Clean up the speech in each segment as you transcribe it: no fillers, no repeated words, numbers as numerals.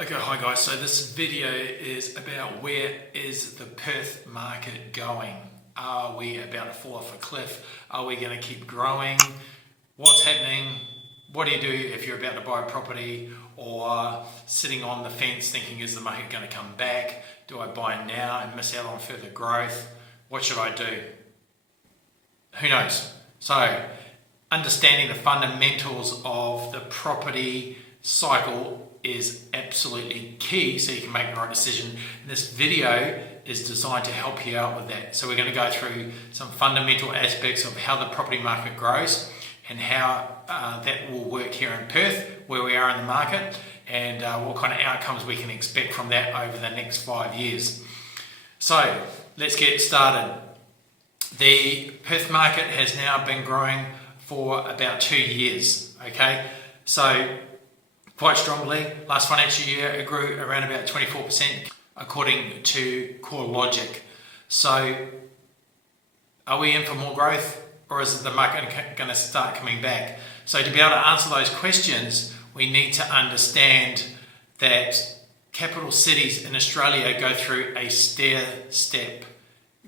Okay, hi guys, so this video is about where is the Perth market going? Are we about to fall off a cliff? Are we going to keep growing? What's happening? What do you do if you're about to buy a property or sitting on the fence thinking, is the market going to come back? Do I buy now and miss out on further growth? What should I do? Who knows? So, understanding the fundamentals of the property cycle is absolutely key so you can make the right decision. And this video is designed to help you out with that. So we're going to go through some fundamental aspects of how the property market grows and how that will work here in Perth, where we are in the market, and what kind of outcomes we can expect from that over the next 5 years. So let's get started. The Perth market has now been growing for about 2 years, okay? So quite strongly. Last financial year it grew around about 24% according to CoreLogic. So are we in for more growth, or is the market going to start coming back? So to be able to answer those questions, we need to understand that capital cities in Australia go through a stair-step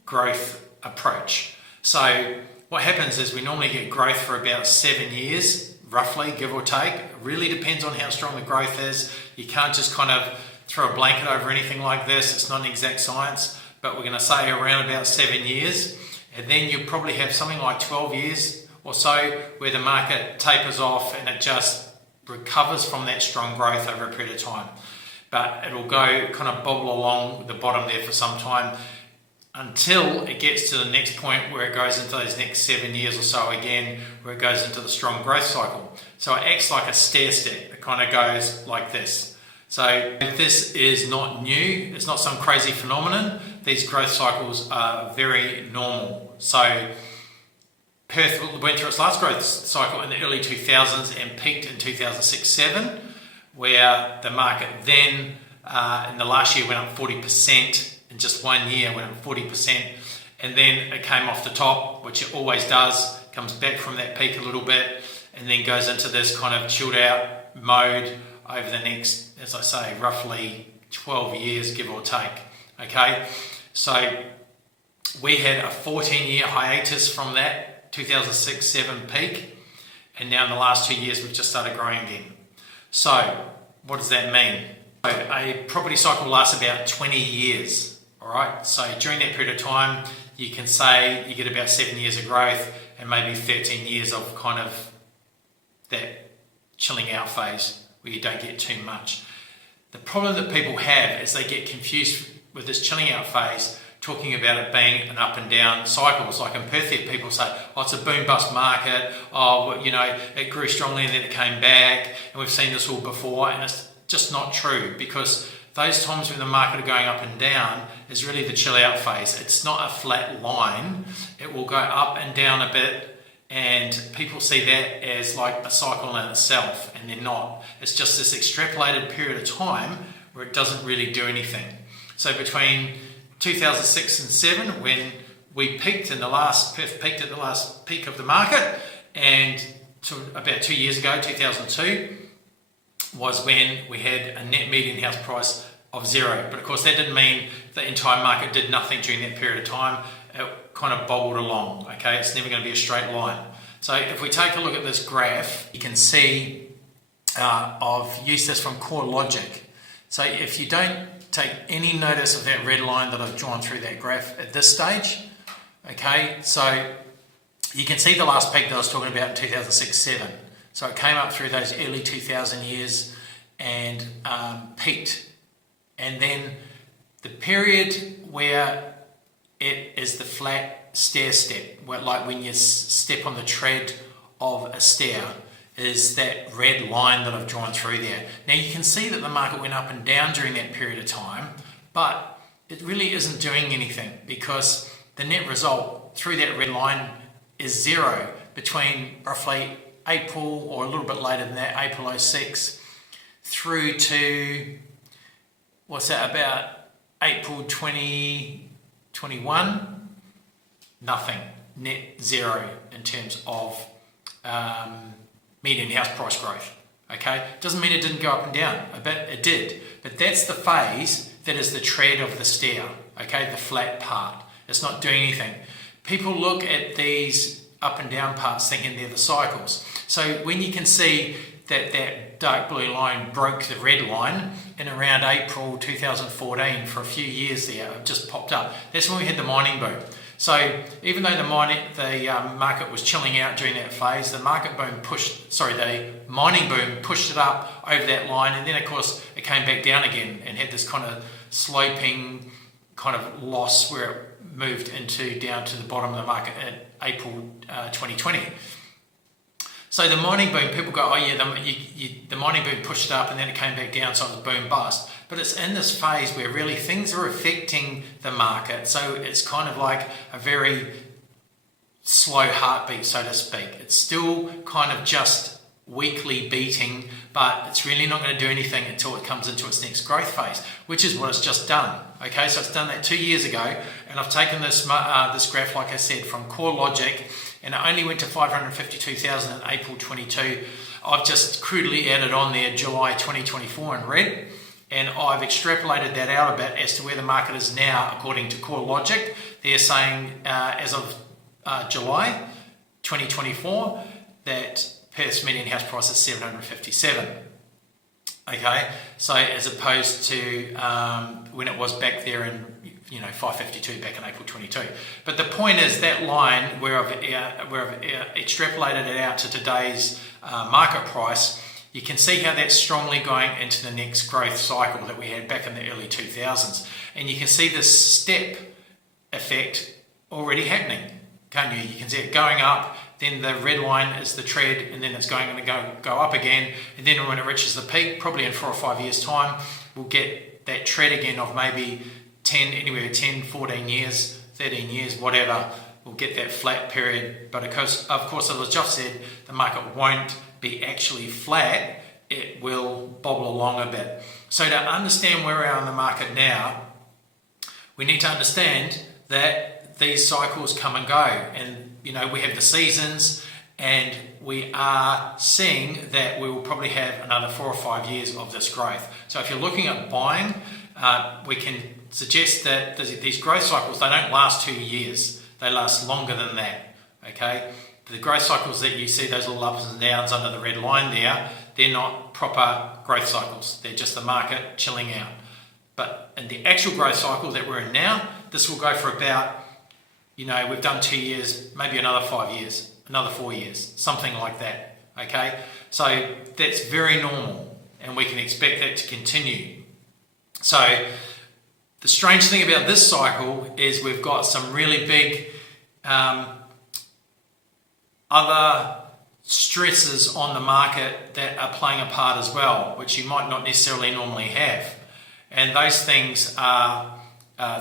growth approach. So what happens is we normally get growth for about 7 years, roughly, give or take. It really depends on how strong the growth is. You can't just kind of throw a blanket over anything like this. It's not an exact science, but we're going to say around about 7 years. And then you'll probably have something like 12 years or so where the market tapers off and it just recovers from that strong growth over a period of time. But it'll go kind of bobble along the bottom there for some time until it gets to the next point where it goes into those next 7 years or so again, where it goes into the strong growth cycle. So it acts like a stair step. It kind of goes like this. So this is not new. It's not some crazy phenomenon. These growth cycles are very normal. So Perth went through its last growth cycle in the early 2000s and peaked in 2006-07, where the market then in the last year went up 40%. In just 1 year, went up 40%, and then it came off the top, which it always does, comes back from that peak a little bit, and then goes into this kind of chilled out mode over the next, as I say, roughly 12 years, give or take. Okay, so we had a 14-year hiatus from that 2006-07 peak, and now in the last 2 years we've just started growing again. So what does that mean? So a property cycle lasts about 20 years. All right, so during that period of time, you can say you get about 7 years of growth and maybe 13 years of kind of that chilling out phase where you don't get too much. The problem that people have is they get confused with this chilling out phase, talking about it being an up and down cycles. Like in Perth, people say, oh, it's a boom bust market. Oh, you know, it grew strongly and then it came back. And we've seen this all before, and it's just not true, because those times when the market are going up and down is really the chill out phase. It's not a flat line. It will go up and down a bit, and people see that as like a cycle in itself, and they're not. It's just this extrapolated period of time where it doesn't really do anything. So between 2006 and 7, when we peaked in Perth peaked at the last peak of the market, and to about 2 years ago, 2002, was when we had a net median house price of 0. But of course that didn't mean the entire market did nothing during that period of time. It kind of bobbled along, okay? It's never going to be a straight line. So if we take a look at this graph, you can see I've used this from CoreLogic. So if you don't take any notice of that red line that I've drawn through that graph at this stage, okay, so you can see the last peak that I was talking about in 2006-07. So it came up through those early 2000 years and peaked. And then the period where it is the flat stair step, where, like when you step on the tread of a stair, is that red line that I've drawn through there. Now you can see that the market went up and down during that period of time, but it really isn't doing anything, because the net result through that red line is 0 between roughly April, or a little bit later than that, April 06, through to, what's that, about April 2021, nothing, net 0 in terms of median house price growth. Okay, doesn't mean it didn't go up and down. I bet it did, but that's the phase that is the tread of the stair. Okay, the flat part. It's not doing anything. People look at these up and down parts thinking they're the cycles. So when you can see that that dark blue line broke the red line in around April 2014 for a few years there, it just popped up. That's when we had the mining boom. So even though the market was chilling out during that phase, the mining boom pushed it up over that line, and then of course it came back down again and had this kind of sloping kind of loss where it moved down to the bottom of the market in April 2020. So the mining boom, people go, oh yeah, the mining boom pushed it up and then it came back down, so it was boom bust. But it's in this phase where really things are affecting the market. So it's kind of like a very slow heartbeat, so to speak. It's still kind of just weekly beating, but it's really not going to do anything until it comes into its next growth phase, which is what it's just done. Okay, so it's done that 2 years ago, and I've taken this graph, like I said, from CoreLogic, and it only went to 552,000 in April 22. I've just crudely added on there July 2024 in red, and I've extrapolated that out a bit as to where the market is now according to CoreLogic. They're saying as of July 2024 that Perth's median house price is 757. Okay, so as opposed to when it was back there in 552 back in April 22. But the point is that line where I've extrapolated it out to today's market price, you can see how that's strongly going into the next growth cycle that we had back in the early 2000s. And you can see this step effect already happening, can't you? You can see it going up, then the red line is the tread, and then it's going to go up again. And then when it reaches the peak, probably in 4 or 5 years' time, we'll get that tread again of maybe 10, 14 years, 13 years, whatever. We'll get that flat period. But of course, as Jeff said, the market won't be actually flat. It will bobble along a bit. So to understand where we are in the market now, we need to understand that these cycles come and go. And, we have the seasons, and we are seeing that we will probably have another 4 or 5 years of this growth. So if you're looking at buying, we can suggest that these growth cycles, they don't last 2 years. They last longer than that, okay? The growth cycles that you see, those little ups and downs under the red line there, they're not proper growth cycles. They're just the market chilling out. But in the actual growth cycle that we're in now, this will go for about, we've done 2 years, maybe another 5 years, another 4 years, something like that, okay? So that's very normal, and we can expect that to continue. So the strange thing about this cycle is we've got some really big other stresses on the market that are playing a part as well, which you might not necessarily normally have. And those things are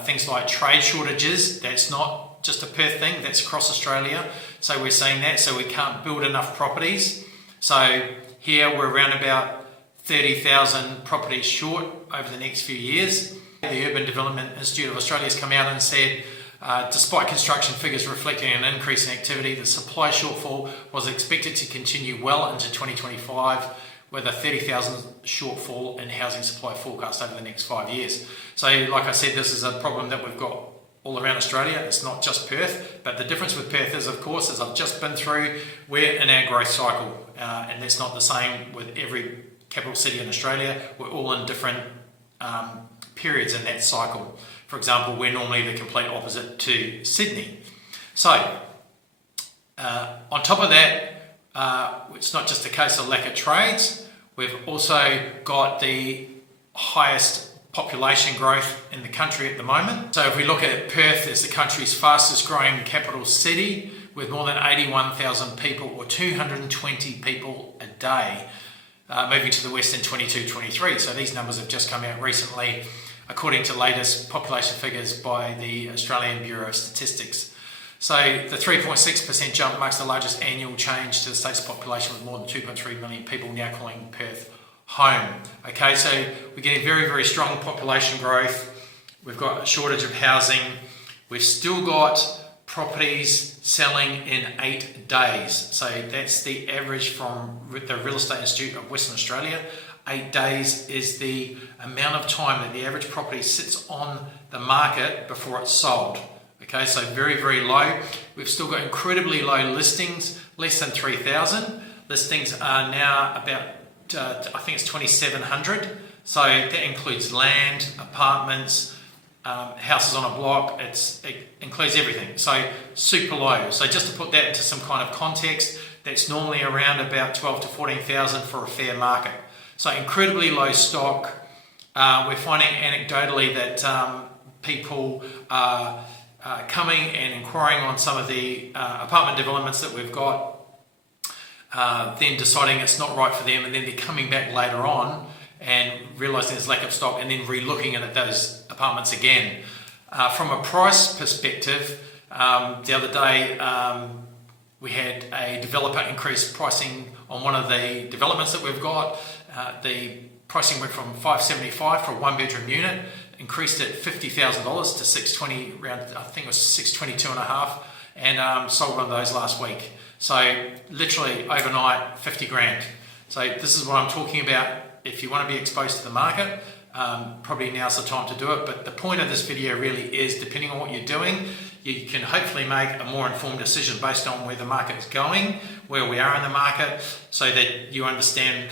things like trade shortages. That's not just a Perth thing, that's across Australia. So we're seeing that, so we can't build enough properties. So here we're around about 30,000 properties short over the next few years. The Urban Development Institute of Australia has come out and said, despite construction figures reflecting an increase in activity, the supply shortfall was expected to continue well into 2025, with a 30,000 shortfall in housing supply forecast over the next 5 years. So like I said, this is a problem that we've got all around Australia. It's not just Perth, but the difference with Perth is, of course, as I've just been through, we're in our growth cycle, and that's not the same with every capital city in Australia. We're all in different periods in that cycle. For example, we're normally the complete opposite to Sydney. So, on top of that, it's not just a case of lack of trades. We've also got the highest population growth in the country at the moment. So if we look at Perth as the country's fastest growing capital city, with more than 81,000 people, or 220 people a day, moving to the west in 22-23. So these numbers have just come out recently, according to latest population figures by the Australian Bureau of Statistics. So the 3.6% jump marks the largest annual change to the state's population, with more than 2.3 million people now calling Perth home. Okay, so we're getting very, very strong population growth. We've got a shortage of housing. We've still got properties selling in 8 days. So that's the average from the Real Estate Institute of Western Australia. 8 days is the amount of time that the average property sits on the market before it's sold. Okay, so very, very low. We've still got incredibly low listings, less than 3,000. Listings are now about, I think it's 2,700. So that includes land, apartments, houses on a block. It includes everything. So super low. So just to put that into some kind of context, that's normally around about 12 to 14,000 for a fair market. So incredibly low stock. We're finding anecdotally that people are coming and inquiring on some of the apartment developments that we've got, then deciding it's not right for them, and then they're coming back later on and realising there's lack of stock, and then re-looking at those apartments again. From a price perspective, the other day we had a developer increase pricing on one of the developments that we've got. The pricing went from $575 for a 1-bedroom unit, increased it $50,000 to $620, around I think it was $622.5, and sold one of those last week. So literally overnight, 50 grand. So this is what I'm talking about. If you want to be exposed to the market, probably now's the time to do it. But the point of this video really is, depending on what you're doing, you can hopefully make a more informed decision based on where the market is going, where we are in the market, so that you understand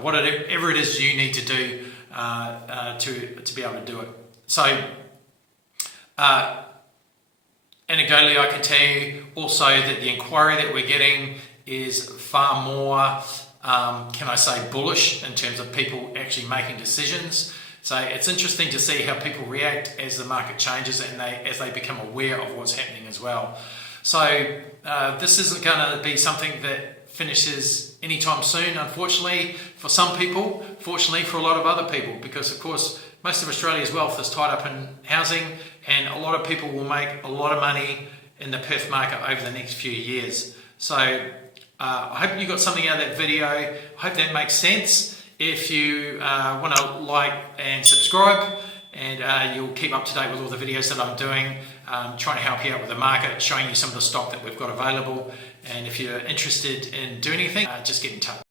whatever it is you need to do to be able to do it. So anecdotally, I can tell you also that the inquiry that we're getting is far more, can I say, bullish in terms of people actually making decisions. So it's interesting to see how people react as the market changes and as they become aware of what's happening as well. So this isn't going to be something that finishes anytime soon, unfortunately for some people, fortunately for a lot of other people, because of course most of Australia's wealth is tied up in housing, and a lot of people will make a lot of money in the Perth market over the next few years. So I hope you got something out of that video. I hope that makes sense. If you want to like and subscribe, and you'll keep up to date with all the videos that I'm doing, trying to help you out with the market, showing you some of the stock that we've got available. And if you're interested in doing anything, just get in touch.